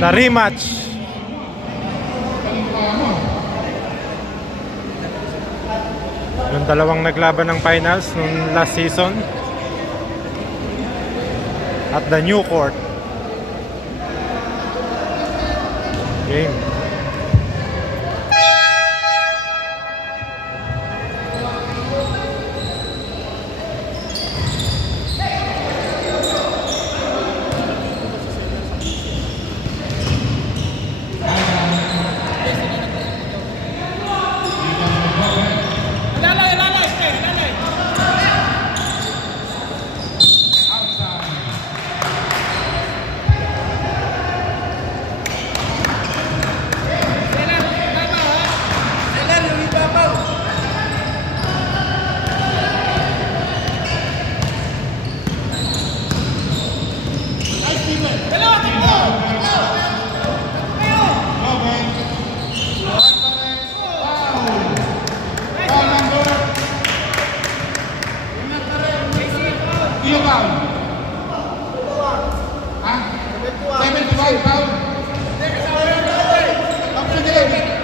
The rematch. Yung dalawang naglaban ng finals nung last season at the new court game.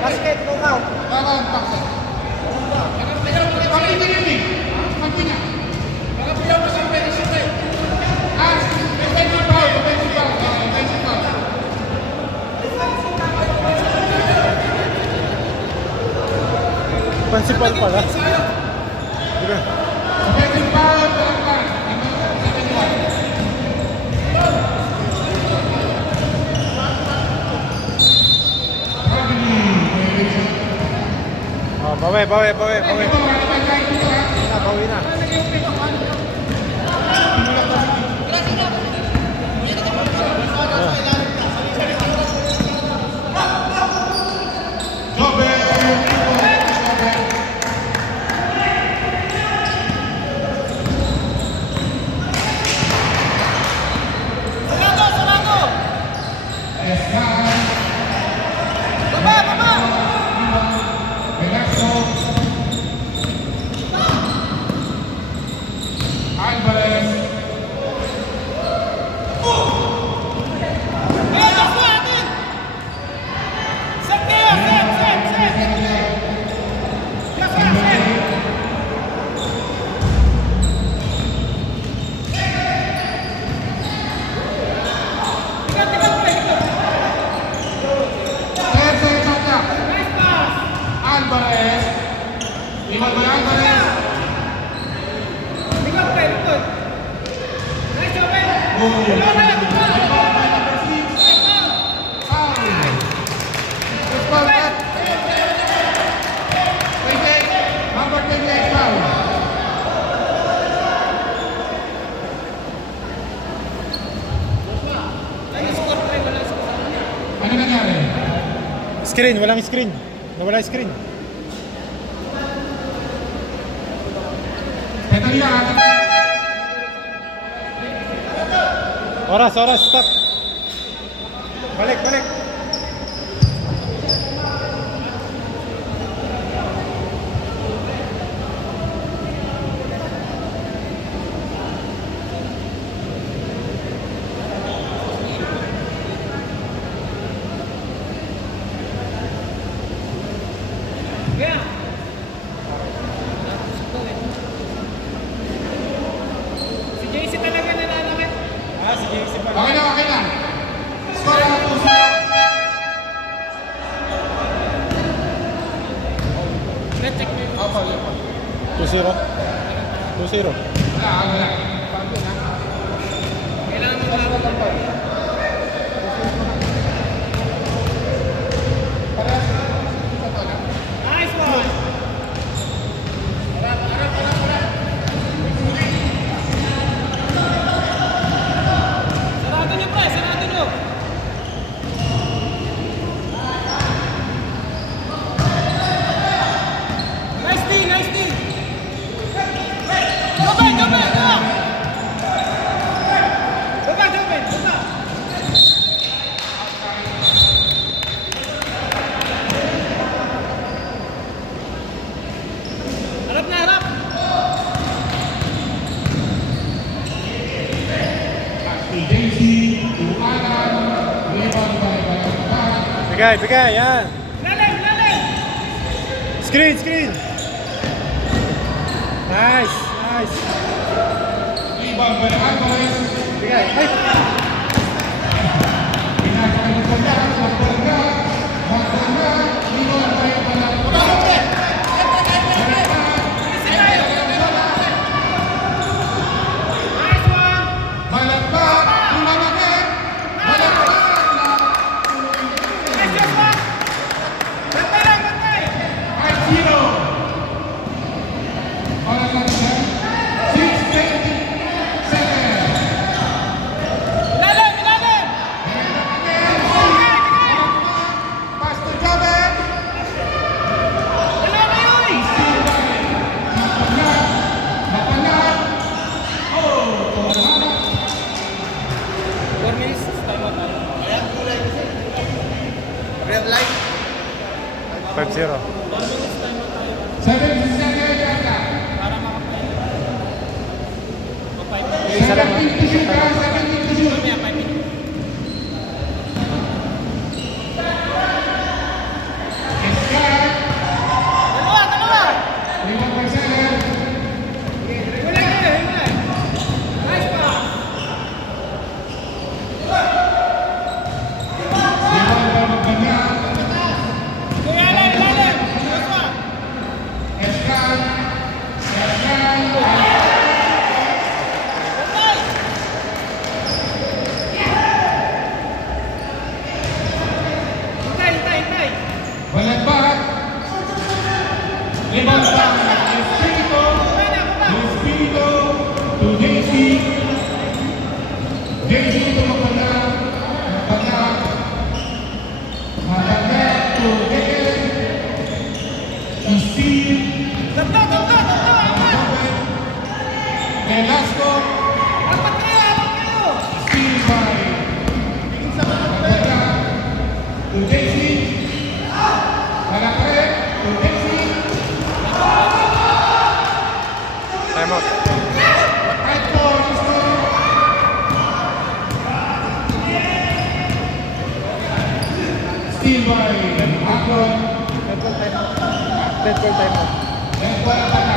Basket, no count. Principal pala. Diba? Bawi. Bawi na. Ano nangyari? Screen, walang screen. Nawala screen. Ito nila ating Oras, stop. Balik. Si JC talaga nilalaki. Si JC pa. Okay na. Score na 2-0. 2-0. Wala. Kailangan mo lang. Nice one. Sarado niyo, pre. Sarado niyo. Nice D. Go back. Bigay, bigay, yan. Lalim, lalim! Screen, screen. Nice, nice. Rebound by Alvarez. Bigay. Ay! Pinapakalimutan sa Barangga. Barangga. Rebound by Barangga. Nice one! Balagpak. Lumalaki. Balagpak. Nice just one! Bantay lang, bantay! 5-0. Para sa atin. 6:20 seconds. Lalim, lalim! Pass to Javen. Dalawa kayo eh! Mapanat. 4 minutes, time out tayo. Ayan, kulay kasi. Red light. 5-0. 7 seconds yata. Para makapay. Mag-5 minutes. Isa lang, ah. 17 to shoot, ah. 17 to shoot. Mamaya, 5 minutes. Escal. Dalawa, dalawa! 5 seconds. Hiwalay kayo, hiwalay. Nice pass! Rebound by Magbanya. Kuya, lalim, lalim! Nice one! Escal. Escal. Bantay! Hintay, hintay, hintay! Balagpak. Rebound by Espirito. Kumain na, kumain! Espirito to JC. JC to Magbanya. Magbanya. Magbanya to JL. To Steve. Tatlo, tatlo, tatlo! Apat! Velasco. Apat kayo, apat kayo! Steve by Magbanya. To JC. Balakre. To JC. Time out. Right for Disco. Steal by Akron. Dead ball time out. Dead ball time out. Then wala pa na.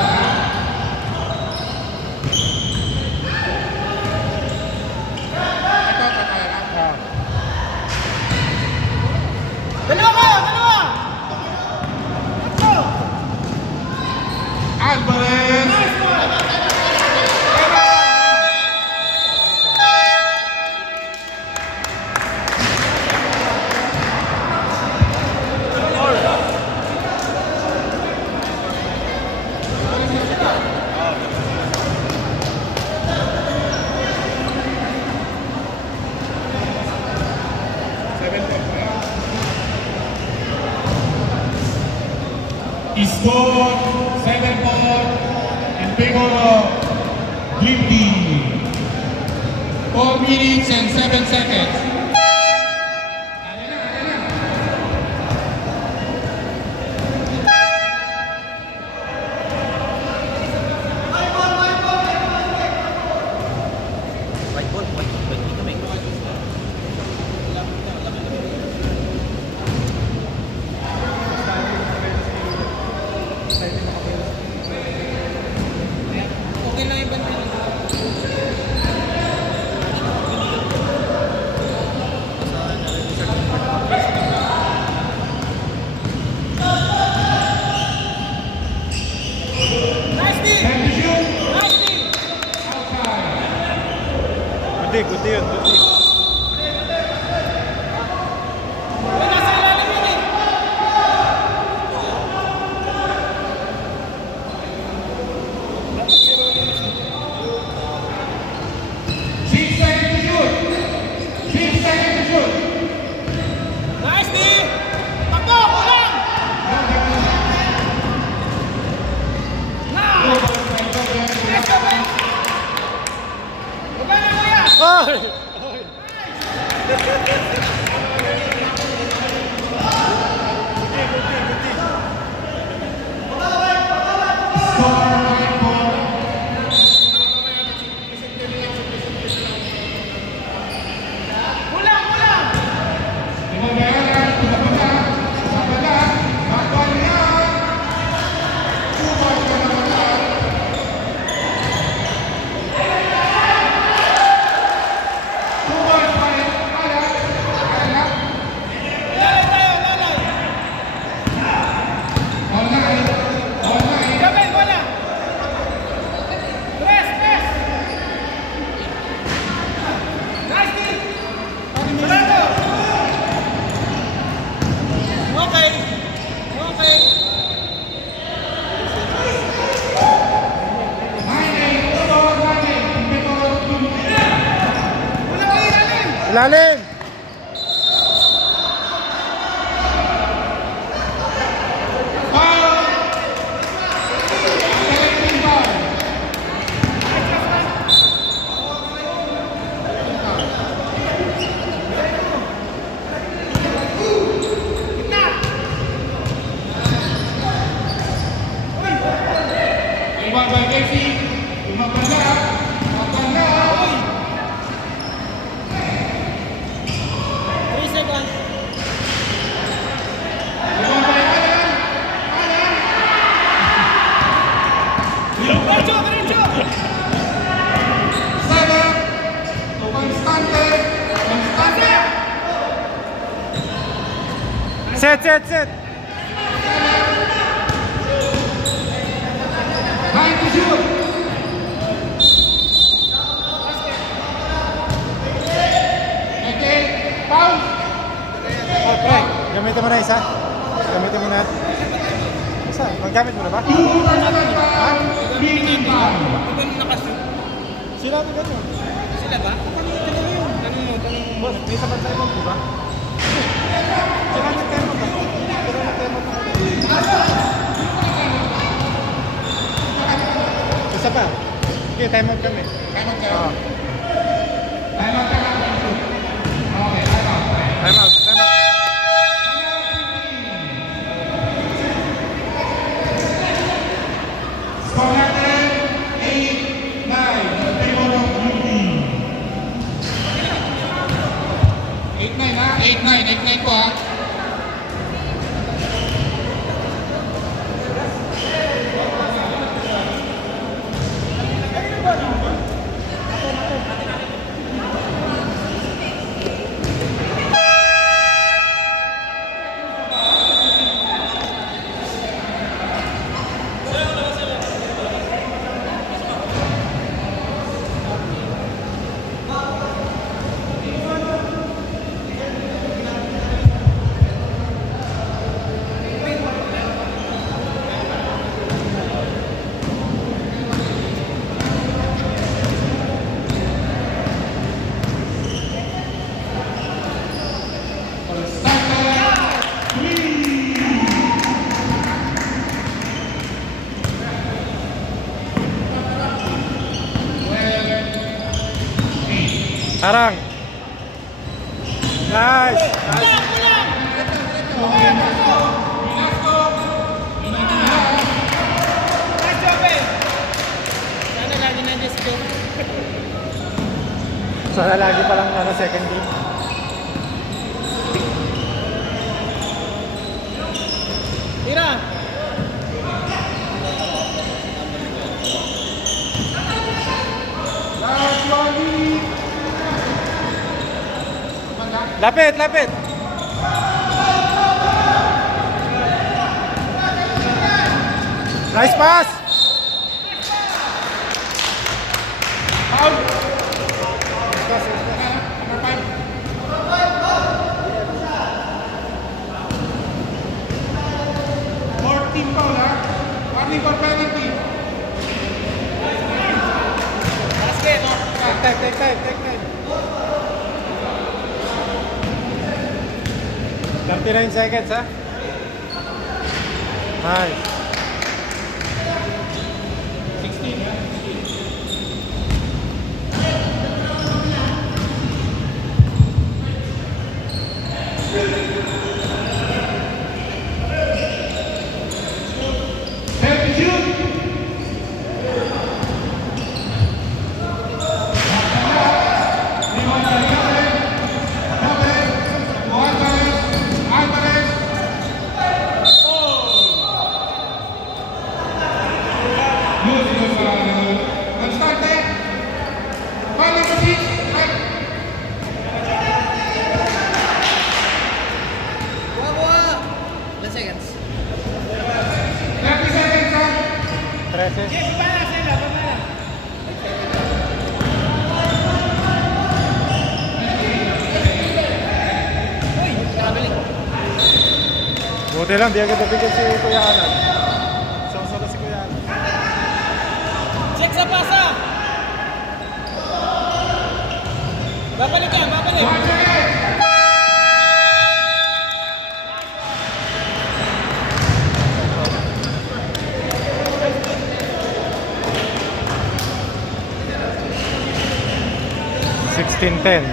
Ito, patay na. Ah. Dalawa kayo, dalawa! Tatlo! Alvarez. Nice one! Score 7-4 in favor of Dream Team. 4 minutes and 7 seconds. Ayan na, ayan na. Okay lang yung bantay. Nice D! Time to shoot. Nice D! Outside. Good yun, good. May nasa ilalim yun eh. 6 seconds to shoot. 6 seconds to shoot. Nice D! Takbo, kulang! Now! Let's go, Ben! Baba na, kuya! Ay! Score 9-4. Kulang, kulang! Limang bayaran to the Ilalim! Foul! Selecting foul. Rebound by Casey. Maganda. Maganda. 3 seconds. Rebound by Alan. Diretso, diretso! Sada. Constante. Constante. Set, set, set! Time to shoot. Okay. Foul. Okay, gamitin mo na isa. Gamitin mo na. Isa, maggamit mo na ba? Two personal foul. Leading foul. Kung nakashoot, Sila mo ganyan. sila ba? Tanong mo. Boss, may isa pang time di ba? Sila nag-time ba? Sila nag-time ba? Isa pa. Okay, time out kami. Time out ka. Oo. Time out ka lang. Okay, time out. Time out, time out. Score natin 8-9 in favor of UP. 8-9 ha? 8-9 po ha? Harang. Nice. Nice. Sana lagi na disco. Sana lagi palang second game. Tira! Lapit, lapit. Nice pass. Foul. Pass, pass. Number 5. More team foul ha? Warning for penalty. Basket! Take time. 39 seconds, ha? Nice. 16 ha? 16. Set to shoot. Rebound by Lopez. Alvarez. Constante. Foul number 6. Right. Buha! Ilan seconds? 30 seconds ha? 13. Nakabalik. Buti lang, di agad nabigyan si Kuya Alan. Solo si Kuya Alan. Check sa pasa! Babalik ka! Once again. 16-10.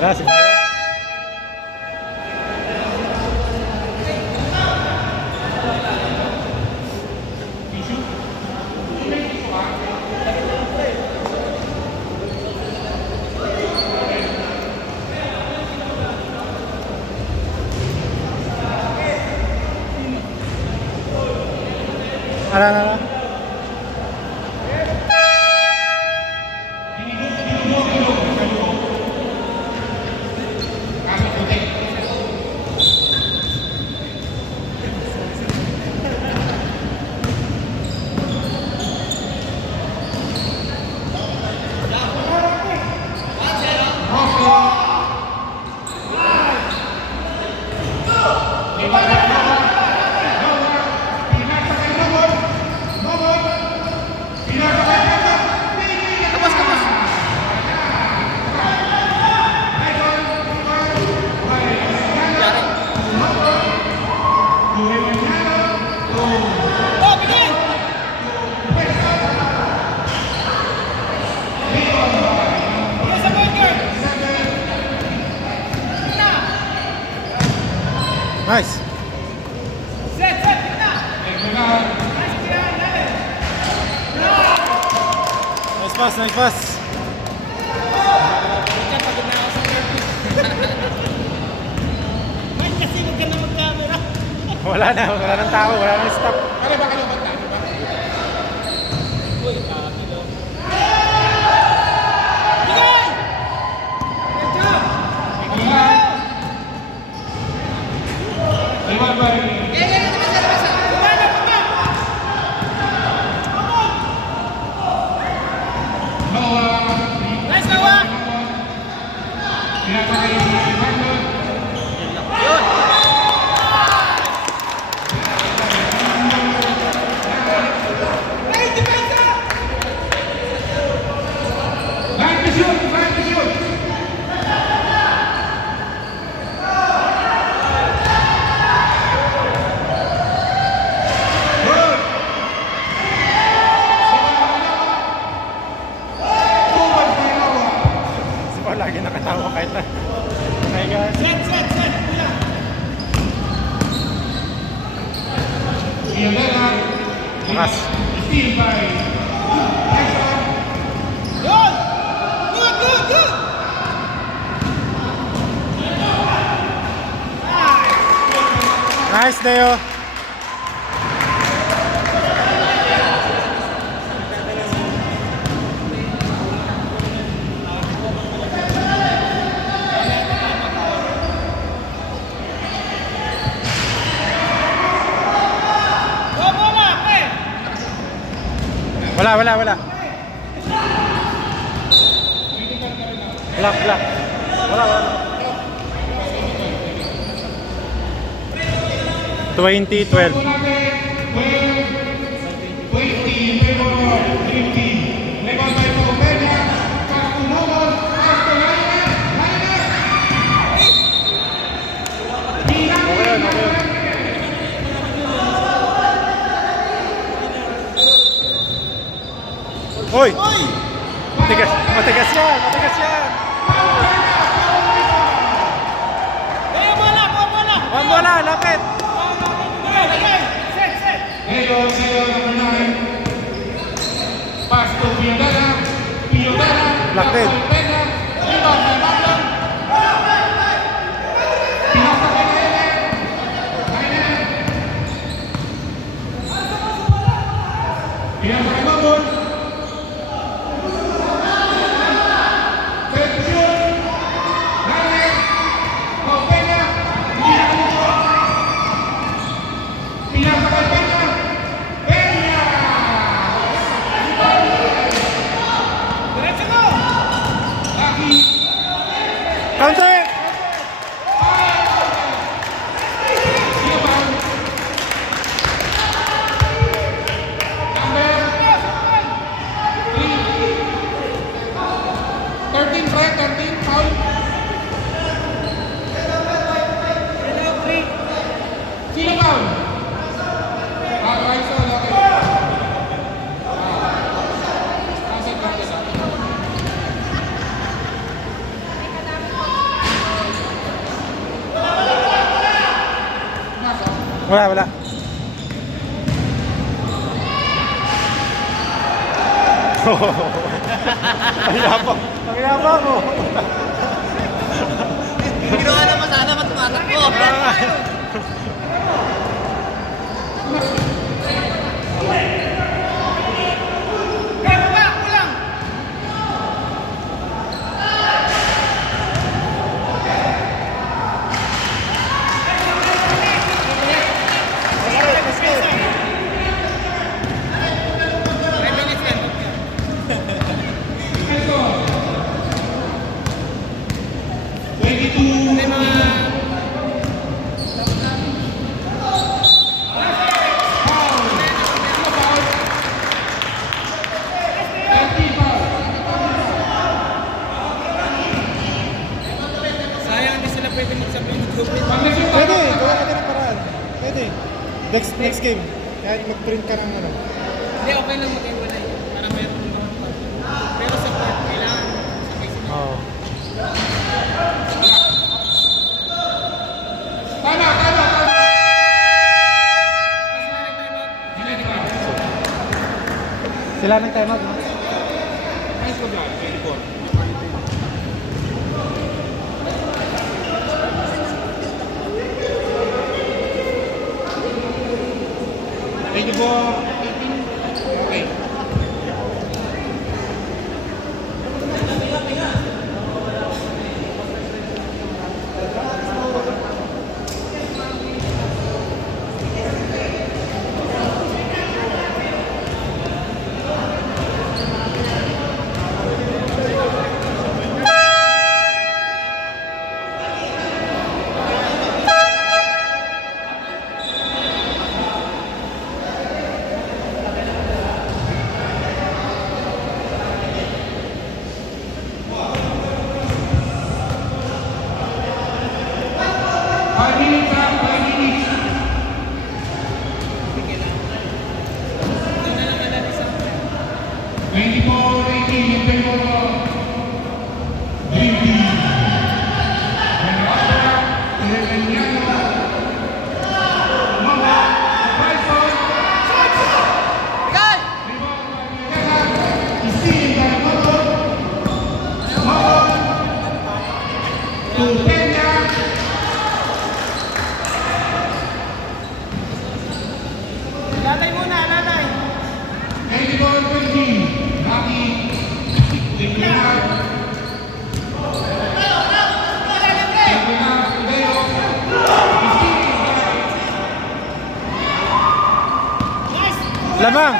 Wala, sige. Ala. Nice. Nice pass. Wala nang tao, wala nang stop. Ano ba kayo banta? Iwan ba? Lagi nakatawa kahit na. Oh my God. Set. Bukas. Steal by. Good! Good! Nice, Deo. Wala. Wala. 20-12. Hoy! Matigas yan! Bola, lapit! Sayo number 9. Pass to Piodara. Lakted. Rebound by Marlon. Pinasa kay Nene. Pinasa kay Babon. Wala, wala. Ang yabang. Ang yabang mo. Ginawa naman sana matumatak ko. Sayang hindi sila pwede magsabi ng gupit. Pwede, gawa natin ng paraan. Pwede. Next game. Kahit mag-print ka ng ano. Hindi, okay lang mag-iwalay. Para mayroon ng pero sa part, kailangan sabay sila. Oo. Tama, tama, tama. Sila ng time out. Nice one, guys. 24. Thank you po. 18. Okay. Lalay muna, lalay! Lamang!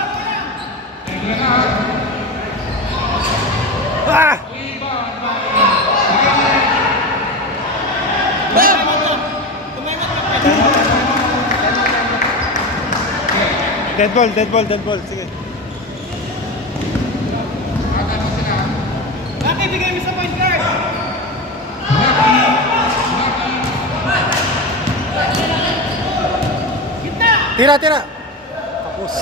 Ah! Dead ball, dead ball, dead ball. Sige. Laki, bigay mo sa point guard! Gitna! Tira, tira! Tapos.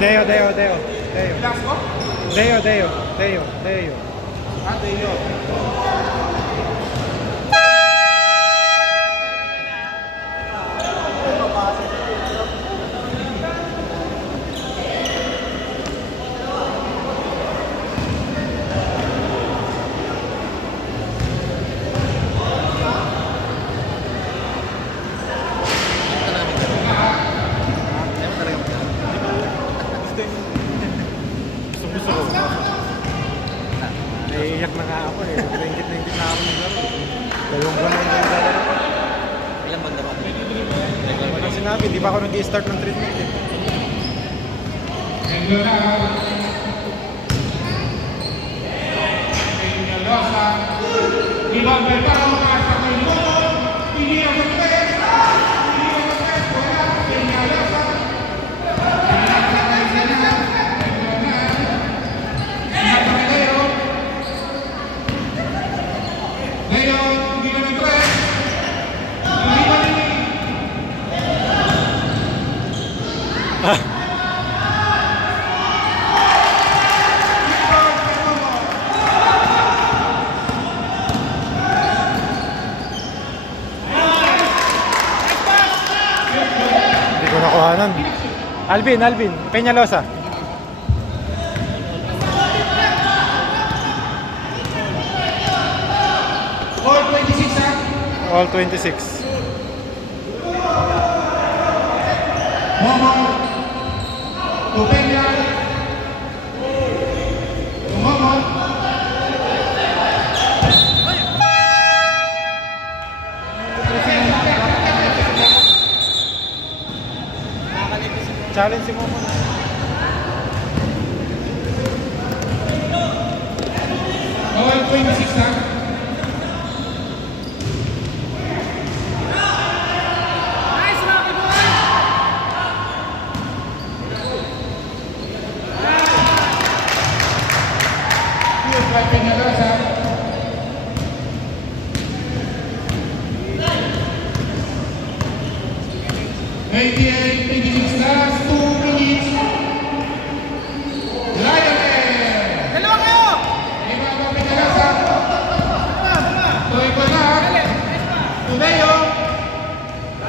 Deo, Deo, Deo. Deo. Velasco? Deo, Deo. Deo, Deo. Ah, Deo. Gusto ko. Naiiyak na nga ako eh. Naingit na ako ng laro. Dalawang buwan na yung laro. Walang sinabi, di pa ako nag-i-start ng treatment eh. Hindi ko nakuhanan. Alvin, Peñalosa. All 26 ha? All 26. Momo. Tupenya. Momo. Challenge si Momo. All 26 ha? Nice, Rocky boy! Good by Peñalosa. Eighty-eight, 26 last 2 minutes. Lionel. Dalawa kayo! Iba ba Peñalosa? Tuloy ko na. Tudeo.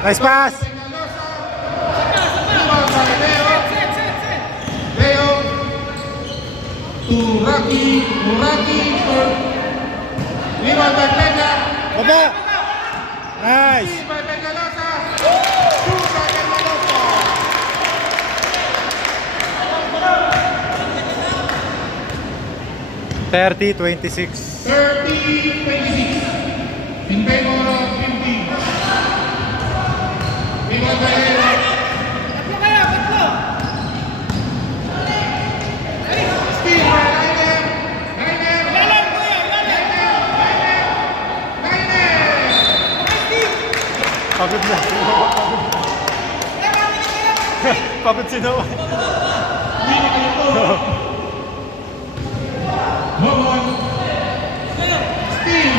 Nice pass! Peñalosa. Iba ba Leo? Set! Leo. To Rocky. Rocky for Iba ba Peña? Baba! Nice! Iba ba Peñalosa? Shoot by Peñalosa. 30-26. 30-26 in favor of 15. Iba ba Leo? Tatlo kayo, tatlo! Steve by Lionel. Lionel. Ilalim, kuya, ilalim! Lionel. Pagod na. Pagod si Noah. Hindi na kayo to. Momon. Steve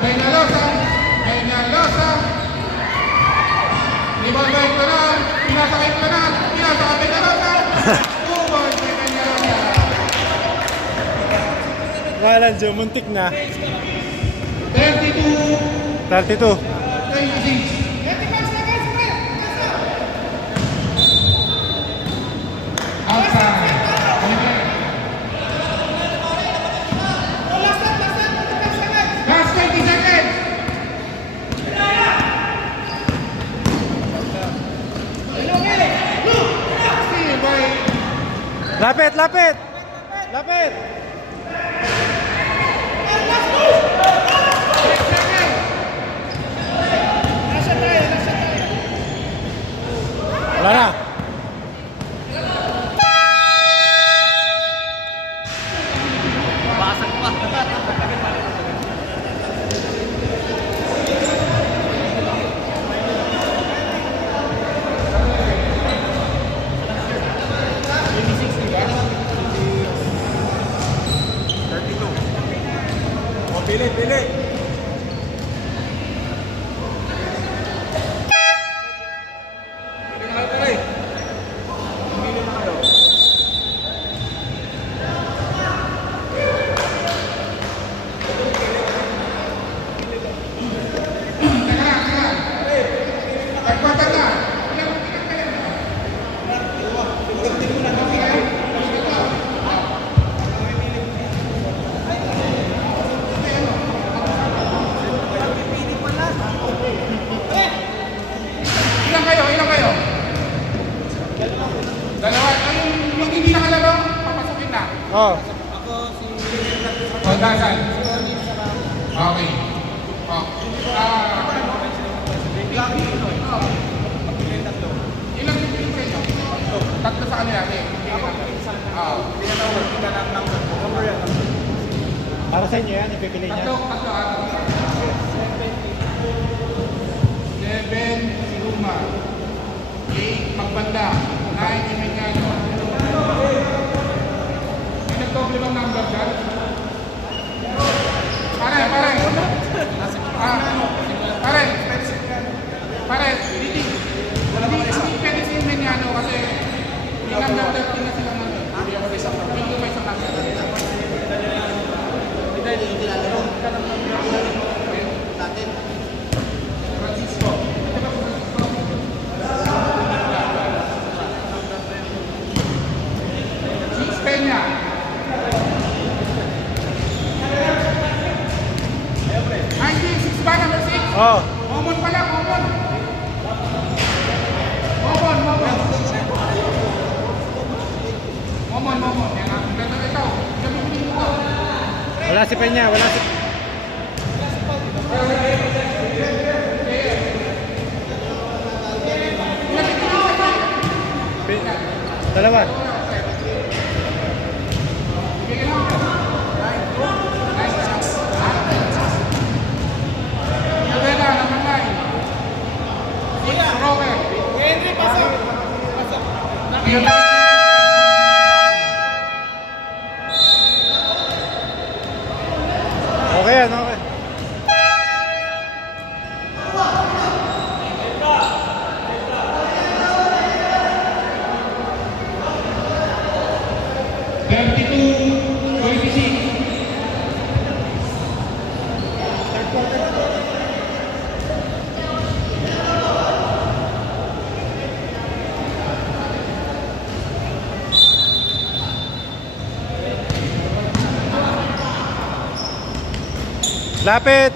Peñalosa. Ibabay ko na. Pinasakay ko na. Pinasakay Peñalosa. Umay kay Peñalosa. Walang Joe, muntik na. 32. 32. 26. Outside. Last 20 seconds. Steal by Lapit! Lapit! Wala na. Pili. Ilan kayo? Dalawa. Yung hindi nakalaro, papasukin na. Oh. Dasan. Okay. Oh. Ilang pipili sa inyo? Tatlo sa kanila. Para sa inyo yan, ipipili niya. Tatlo. 7, si Luma. 8, Magbanda. 9, Emiliano. May nagdoble bang number dyan? Pare, hindi pwede si Emiliano kasi yung number 13 na sila nandun. Hindi ako isang number. Hindi ko isang number. Francisco. Six Peña. Ay, hindi. Six ba? Number 6? Oh, Momon pala, Momon. Momon. Yan ang ganda ito. Gamitin mo ito. wala si Peña, wala si... Dalawa. Okay yan, okay. Lapit!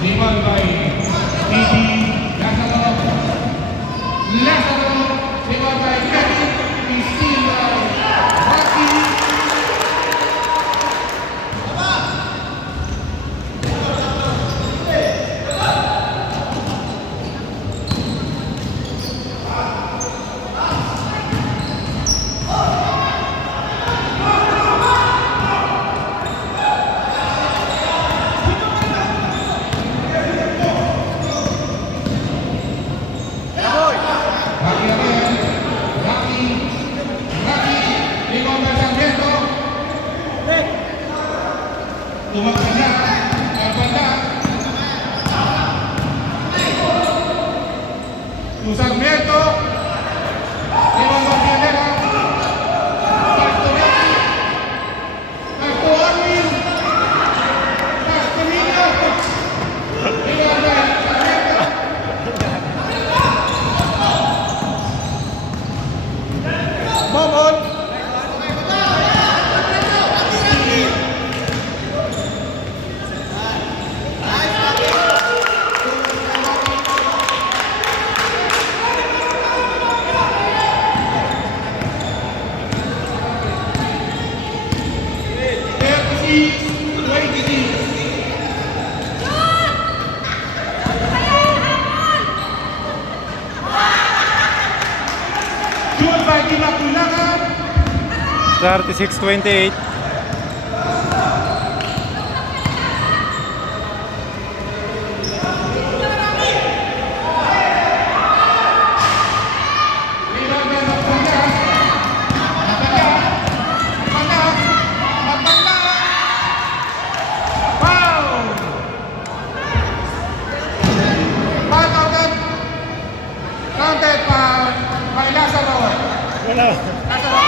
Diwan by Eddie Lazaro, diwan by Kevin, Christine Rocky. Sarmiento, Iván Barrienera, Pastorelli, Marco Armin, Pastorino, Iván Sarmiento. Momon! Juan by Dimakulagan, 36-28. Counted by Lazaro. Wala. Lazaro.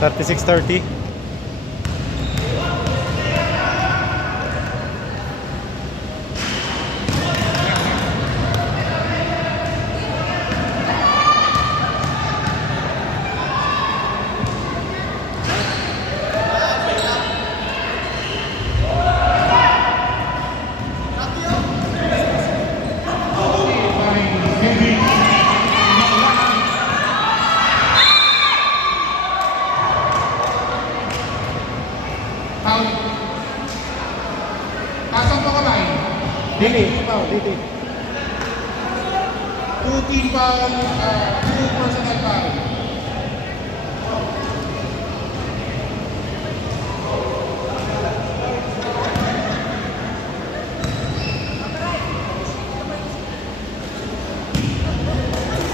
36-30. Foul. Pasang mo kamay. Dili, dili. 2 team foul, 2 personal foul.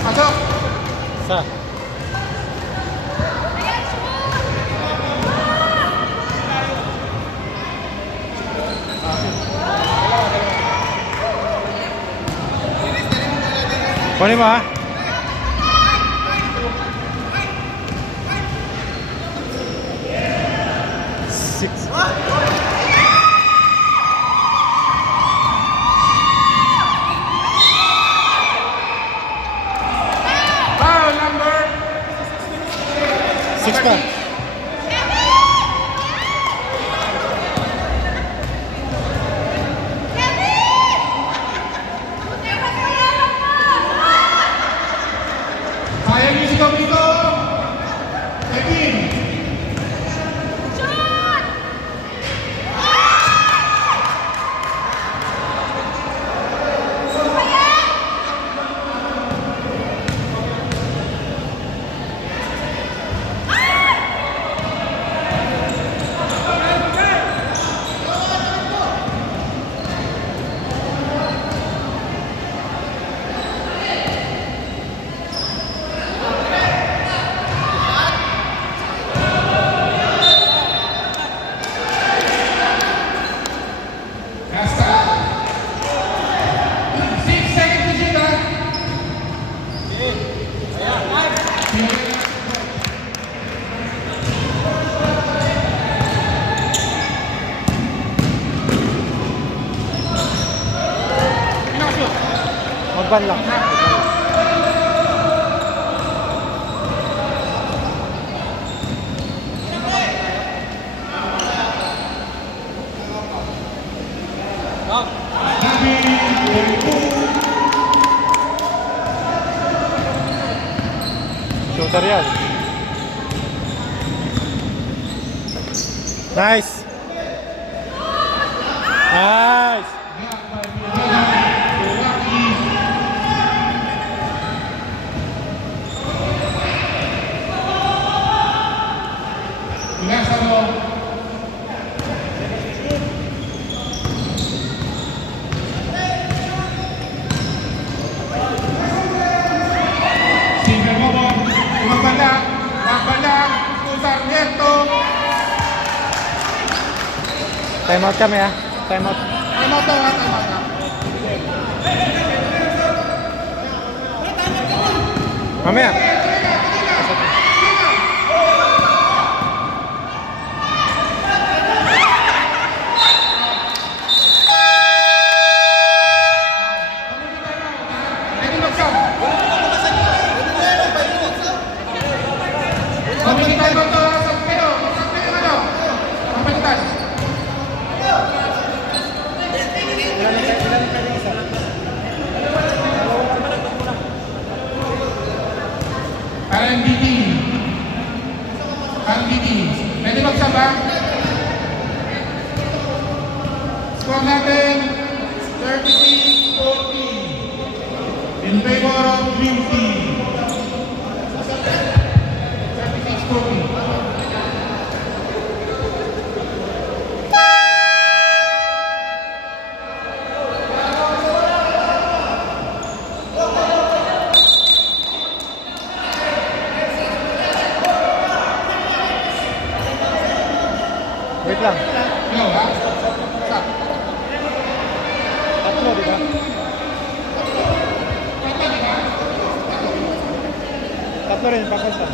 Pasok! Sa. Kunin mo ha. Six. Foul number Six pa. sayang yung sigaw dito. Kevin. Basta. 6 seconds to shoot ha. Pinasok. Magban lang. Shooter yan. Nice. Nice. Pinasa mo. Sige mo mo. Magbala. Sarmiento. Time out kami ha. Time out. Time out daw ha. Time out ha. Mamaya. Ready mag-sub. Community time out to sa pero. Ang palitan. RMDT. Ready mag-sub ha? Score natin 33-40 in favor of Dream Team. 36-40. Wait lang. Go ha? Stop. Tatlo, di ba? Tatlo rin, papunta.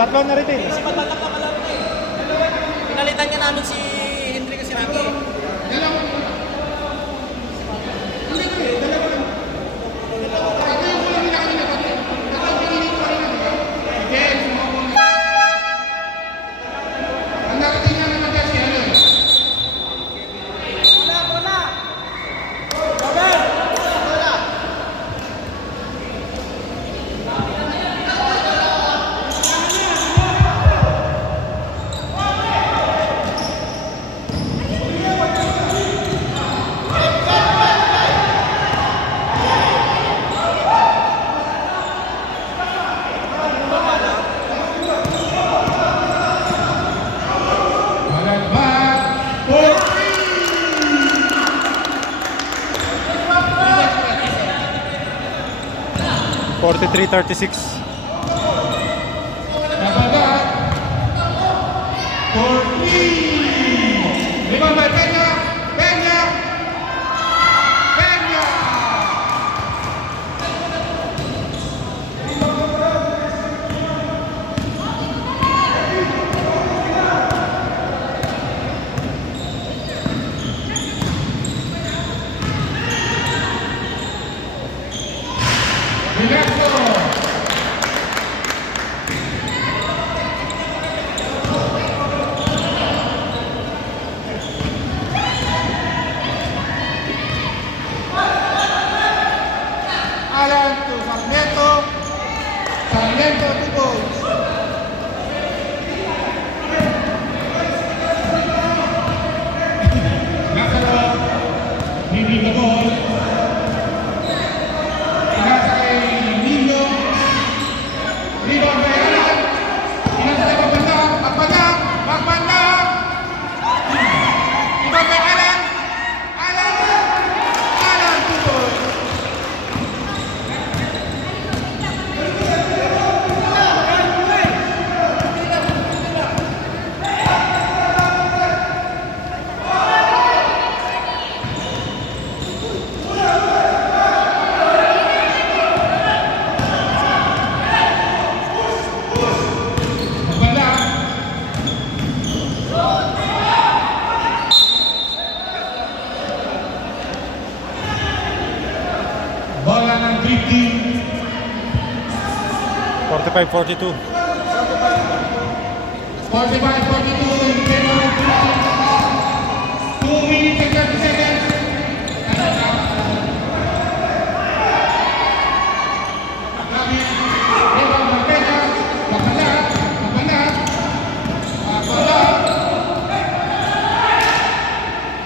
Tatlo na retain. Kasi matatak na kalaro na eh. Pinalitan nga namin si Hendry kasi lagi. Malagbat. 43-36. Nabagat. 40. Remember, Peña. Peña. Peña. Relaxo. Alan to Sarmiento. Sarmiento to goals. Lazaro. Hindi the ball. Pinasa kay Nino. Rebound kay Alan. Pinasa kay Pagbanda. Pagbanda. Pagbanda. Rebound kay Alan. Alan. Alan to goals. Pagbanda. Bola ng Dream Team. 45-42. 45-42 in favor of Dream Team. 2 minutes and 30 seconds. Lagi. Rebound ng Peña. Pagbanda. Pagbanda. Pagbanda.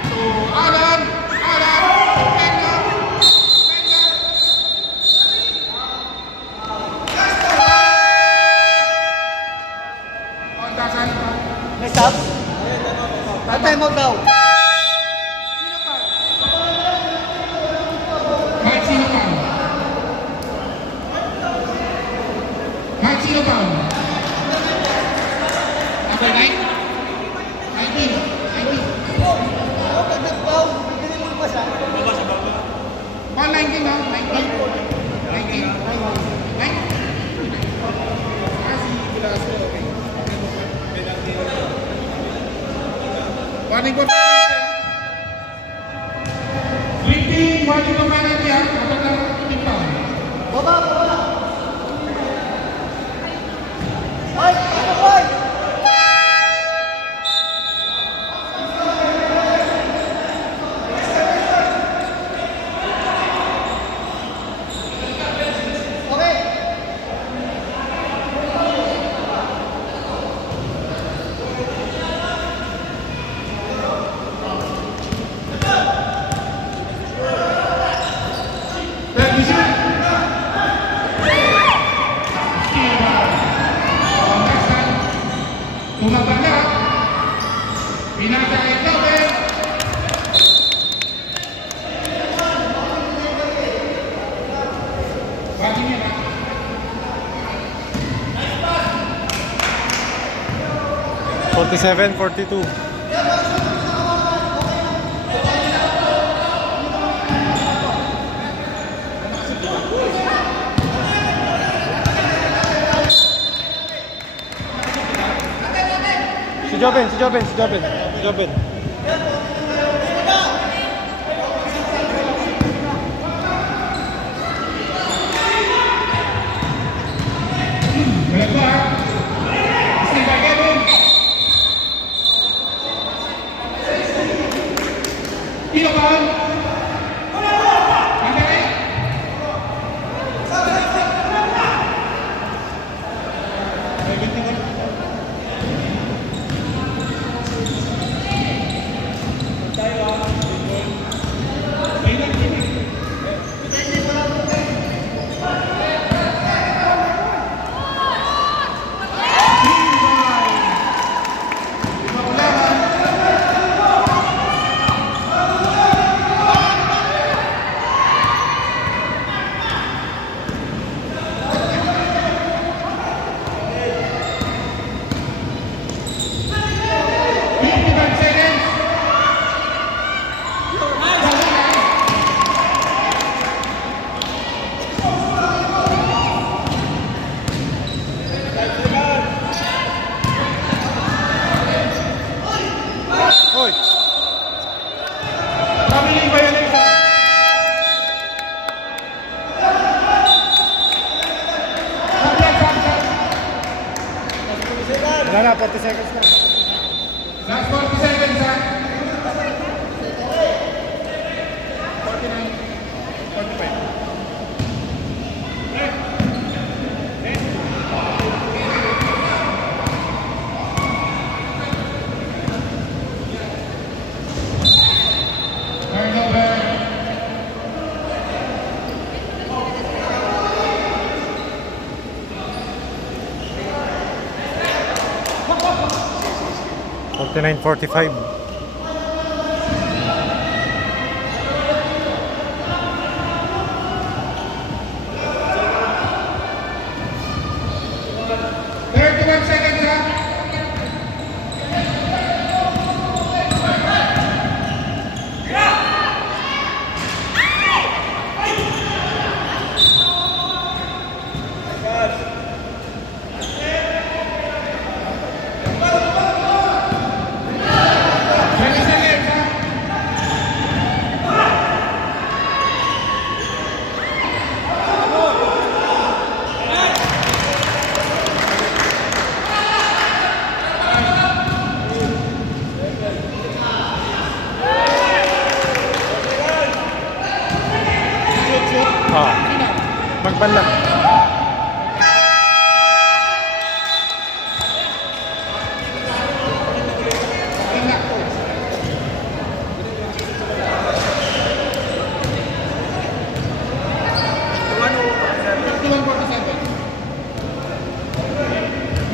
To Alan. Alan. Peña. Peña. Ondasan. Next up. Time out daw. Kahit sino pa. Kahit sino pa. Number 9? 19. 19. Oh, 19 na. 19. 19. 19. Ah, si Velasco. Okay. Warning po. Dream Team, warning po penalty ha. Kapag lang team pa. Baba, baba. Ay, ay. Okay. Permission. Ondasan. Tumabala. Pinasa kay Tobe. Bagi niya na. Nice pass. 47-42. Si Joven, si Joven, si Joven. Si Joven. Wala po ha. Steve Kevin. Pino Paul. Andale. Hoy! Family violation. Wala na, 40 seconds na. Last 40 seconds ha. 49. 45. Turnover. Forty-nine, 45. Seconds ha. Ah. Magbalag.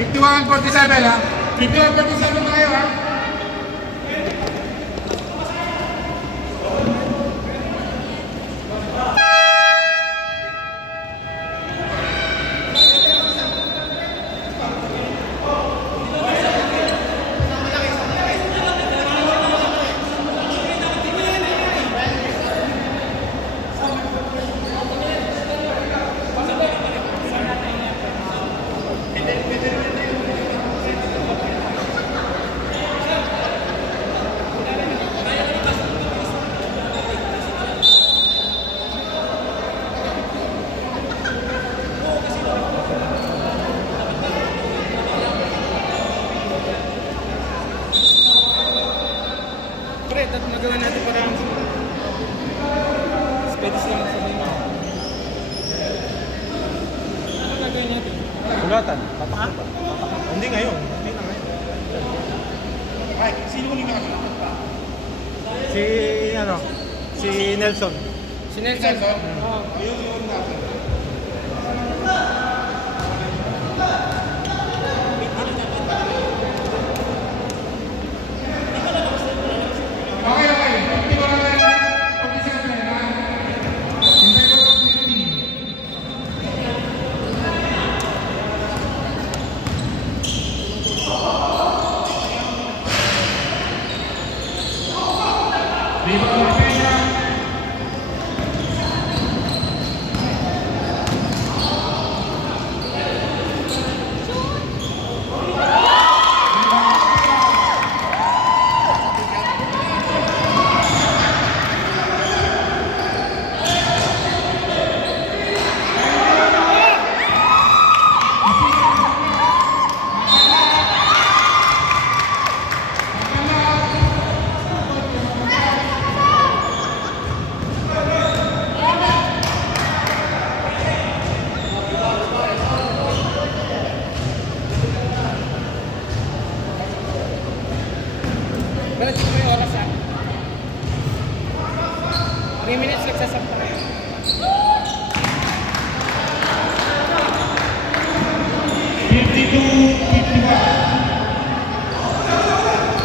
Fifty-one 47 ha. 51-47 tayo ha. Pre, nagawa natin parang Spedis lang sa mga. Ano gagawin natin? Sulatan. Tatak pa. Hindi ngayon. Hindi na ngayon. Ay, sino ko nila kasi? Si, ano, si Nelson. Si Nelson. Oo. Ayun yung natin. Okay, okay. 51-47 ha. Hintay ko 50. Viva la Peña.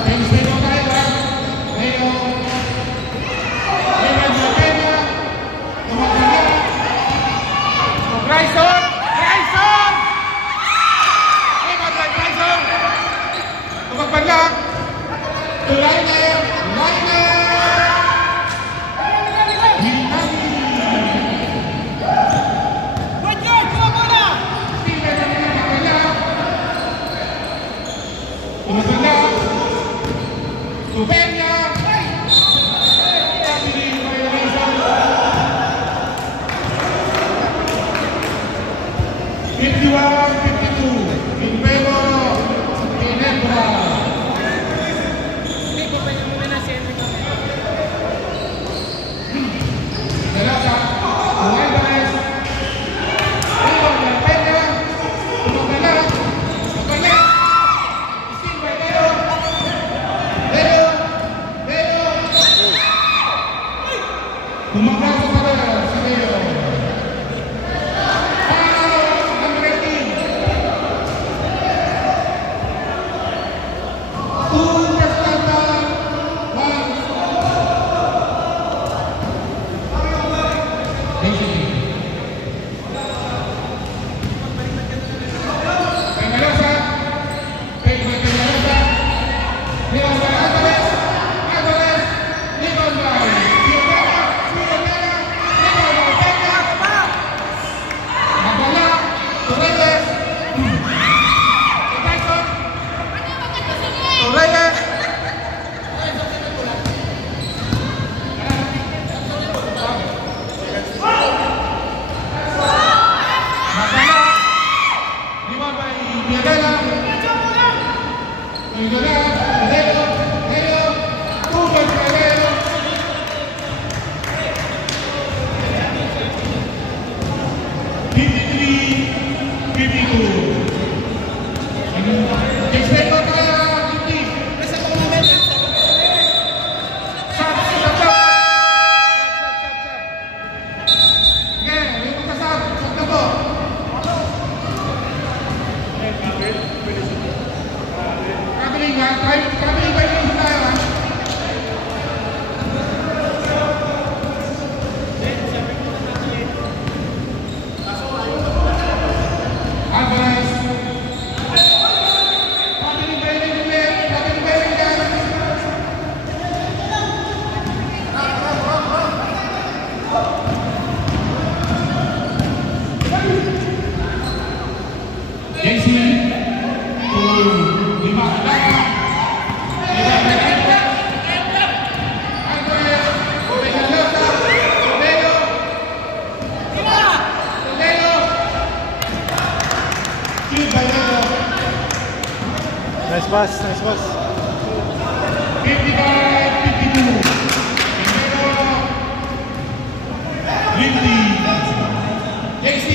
James Beno tayo ha. Leo. Levan Latena. Tumakala. Bryson! Bryson! Bryson! Tumakala. Liner! Tubenya! Hindi, papahinga muna na si Henry kami. Tumakas sa pala sa Leo. Number 18. 2 Castanza. 1. Peñalosa. Peñalosa. Leon Alvarez. Alvarez. Leon Alvarez. Nice pass, nice pass. 55-52. Lindy. JC.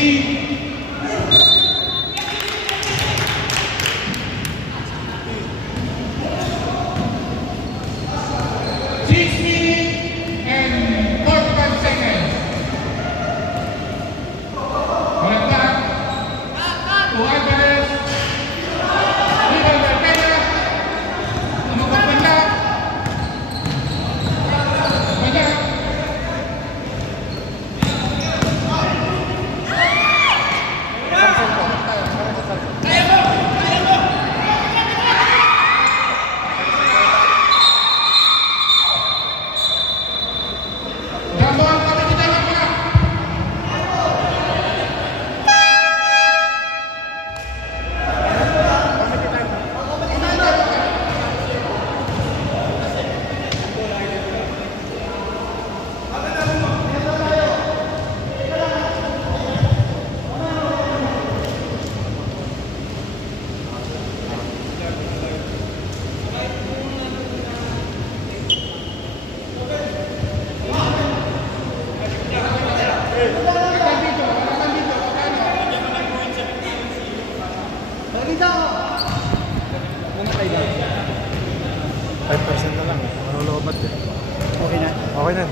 Okay na.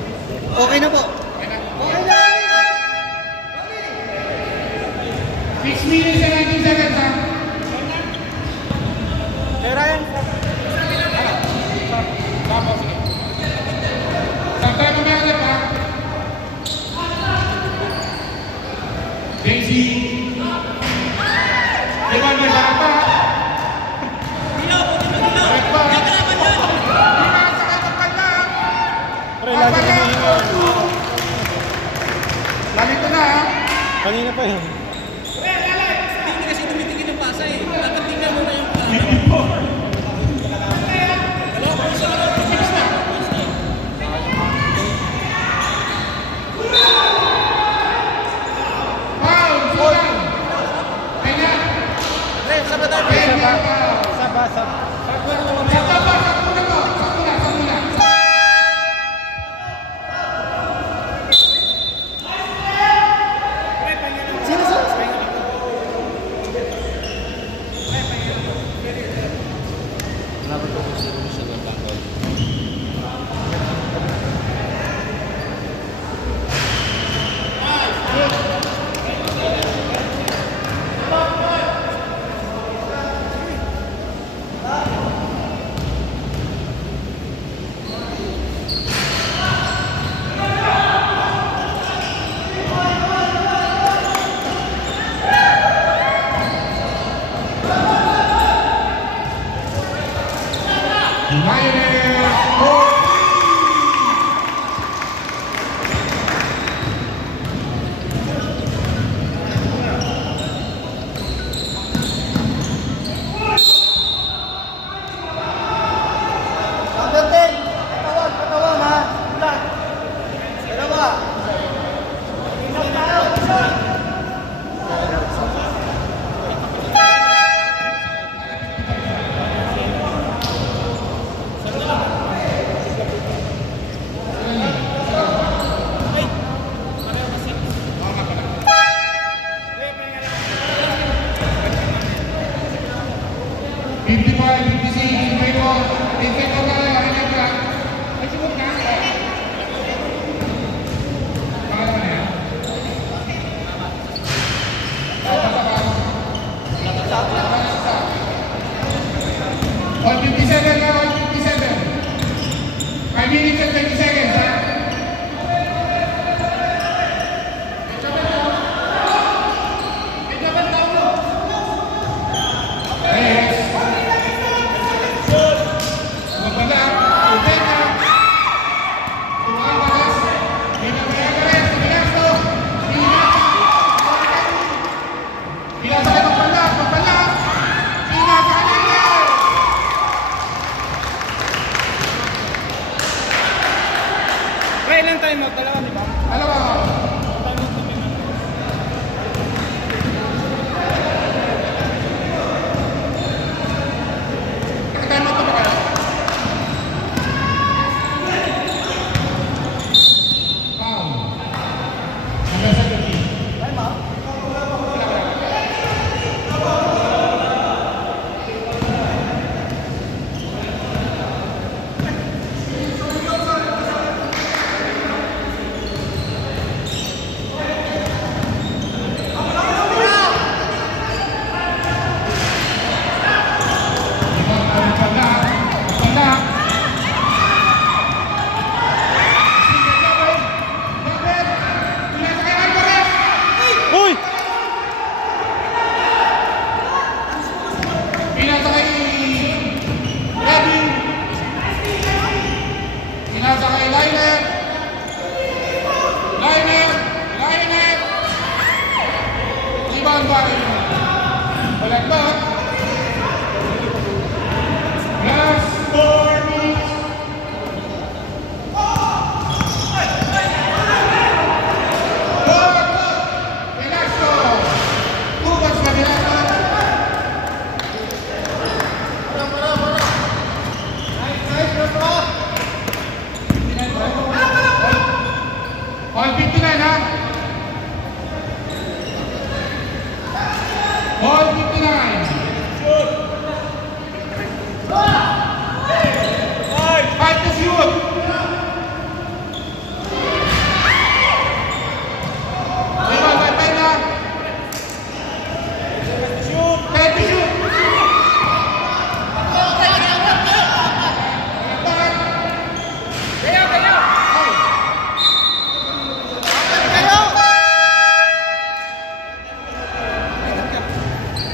Okay na po. 6 minutes and 19 seconds ha. Iwan may bata. Correct ba? Pinasakay ng kanya. Pre, lagi ko nahingal. Lalito na ha. Kanina pa yun. Hindi kasi tumitingin ng pasa eh. Dapat tingnan mo na yung Foul! Sulang! Kanya! Pre, saan ba tayo? Kanya foul! Saba, saba. Sakto pa! Sakto na to! Sakto na! Sakto na! Patawan ha. Ulan. Dalawa. On 57 na, on 57. 5 minutes and 20 seconds, ha? Yes. Magpala, ulit na. Tumakas, bagas. Pinag-reagares, tumigas to. Pinag. Pinasakay magpala, magpala. Pinasakay na.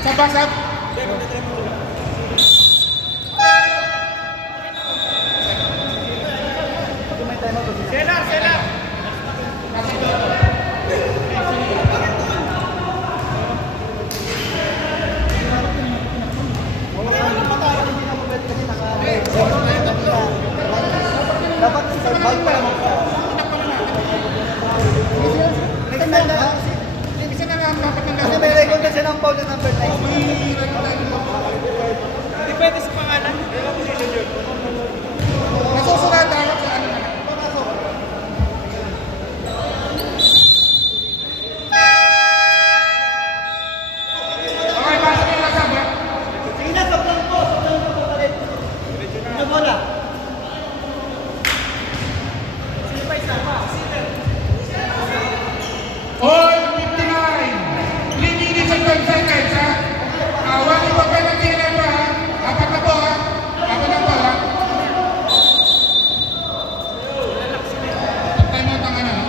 Sa basap. Seller! Dapat survive pa naman. Next time na. Isa na lang dapat ng Kasi may record na siya ng foul na number 9. Hindi pwede sa pangalan. Nasusulat dapat sa ano na. Okay, pasok yung lasab ha. Sige na, sobrang po. Sobrang po ulit. Ito bola. All 59. 3 minutes and 12 seconds ha. Wali ko penalty na pa ha. Apat na po ha. Apat na po ha. Time out ang ano ha.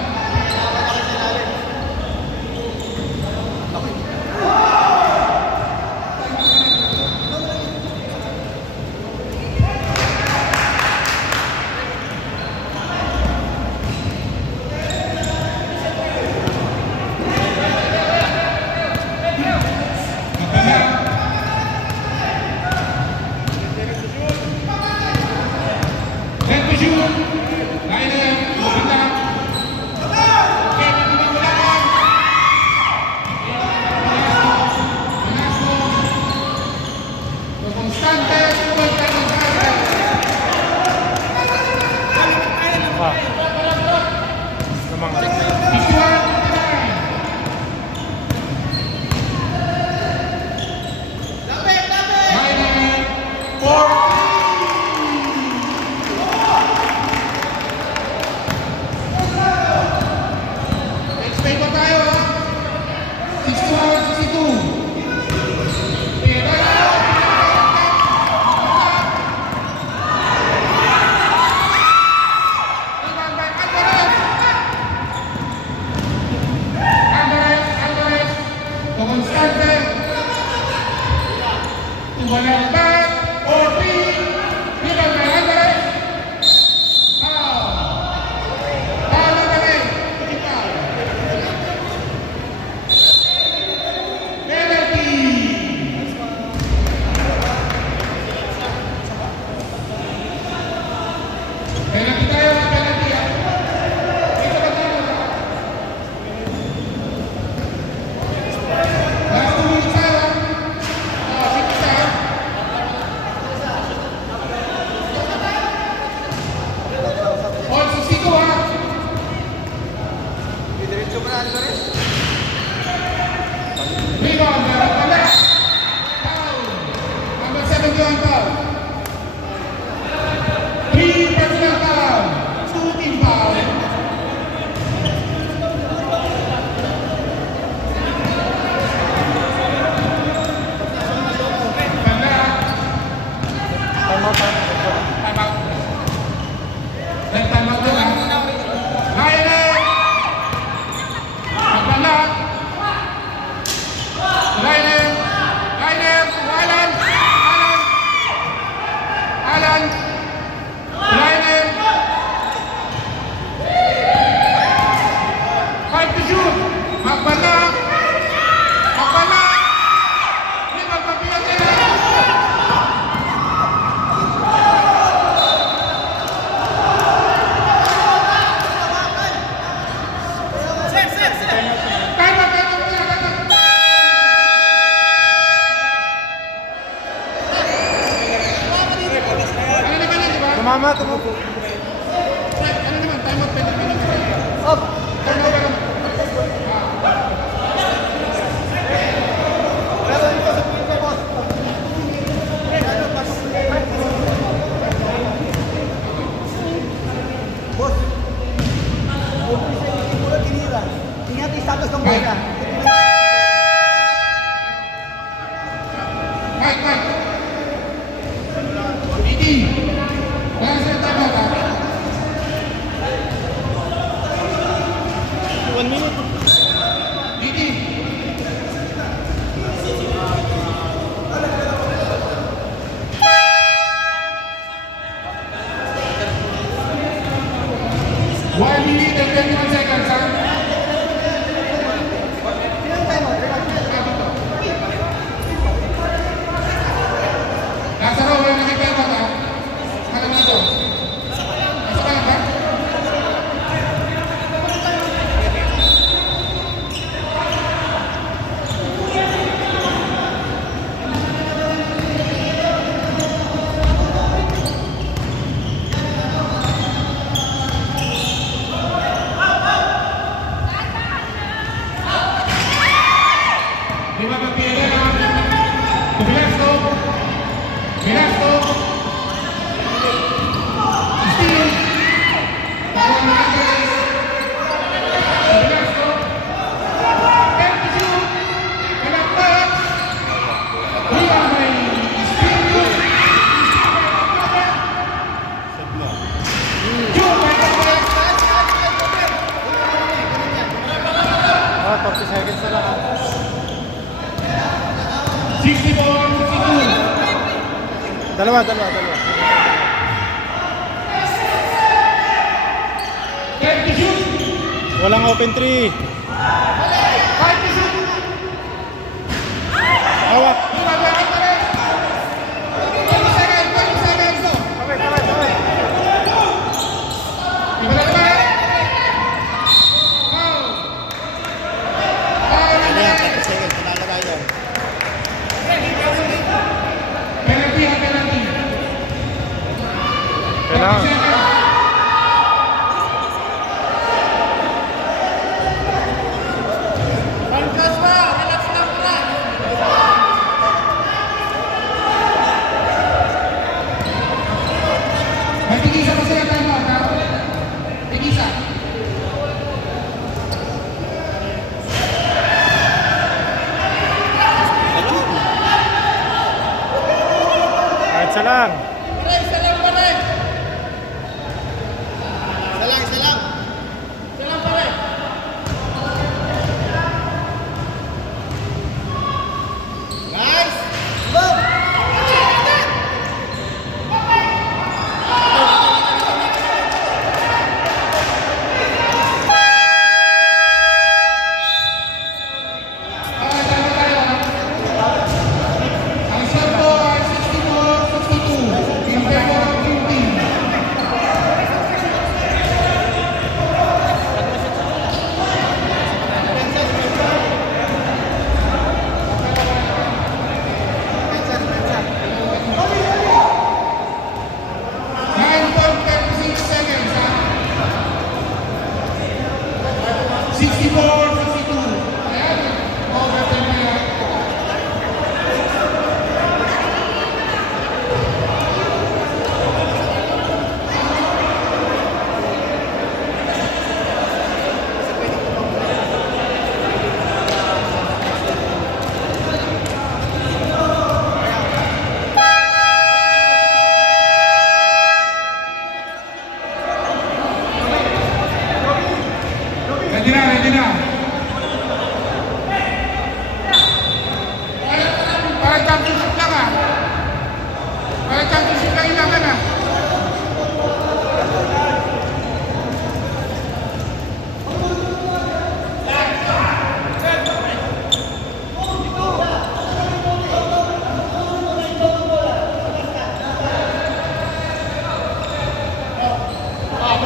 Set to shoot. Line up. Maganda. Okay, natin ang ulangan. Velasco. Constante. Constante. Namang Isuan. Line up. 4. Explain pa tayo ha. 61-62. Alvarez. Constante. Walang bat. OP. Rebound by Alvarez. Foul. Foul Alvarez. Foul. Penalty! Penalty tayo, penalty ha. Ito ba tayo? Last 2 minutes tayo ha. Sige tayo. All 62 ha. Diretso mo na, Alvarez. Rebound, Alvarez. Foul. Number 71 foul. 3 personal foul. 2 team foul. Ganda. time out. Time out. Then time out doon ha. Lionel. Ganda. Lionel. Lionel. Alan. Lionel. 5 to shoot. Magpala. Hindi magpapiyan nila. Time out. Ano naman yun, di ba? Tumama, tumupo. Ano naman, time out penalty. Up. Turnover naman. Pero ito sa pinto, boss. Boss. Huwag sa hindi mo lang tinira. Ingat yung status ng bola. Mike. Didi. Dahil sa time out ha. 1 minute. Didi. Dalawa. Time to shoot. Walang open 3. Time to shoot. Hawak. Bakit pa rin? 20 seconds go. Wala pa rin. Foul. Foul. Ano yan, 30 seconds, panalo tayo. Penalty. Penalty. Kailangan. 30 seconds. Pangkas pa! Relax lang pala! May tigisa pa sila time out, ha? Tigisa. Kahit isa lang. Pare, isa lang pare! Isa lang. Isa lang pare! Guys! Boom! Tama tayo, ha? Ang score po ay 64-62 in favor of Team Team. Nine point 36 seconds, ha? 64-62. Ayan, overtime na yan. Ready na. Para championship lang, ha? Para championship lang ilangan, ha?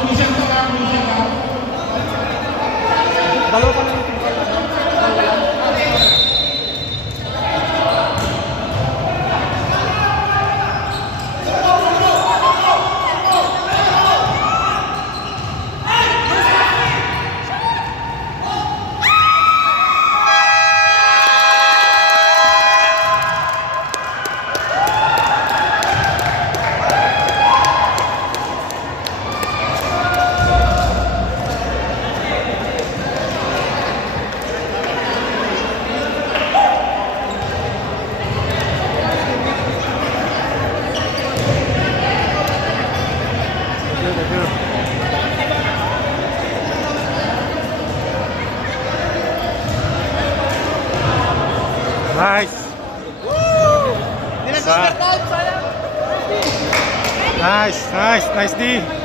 Crucial to, ha? Crucial, ha? Dalawa pa lang yung team. Nice. Nice. Nice, D.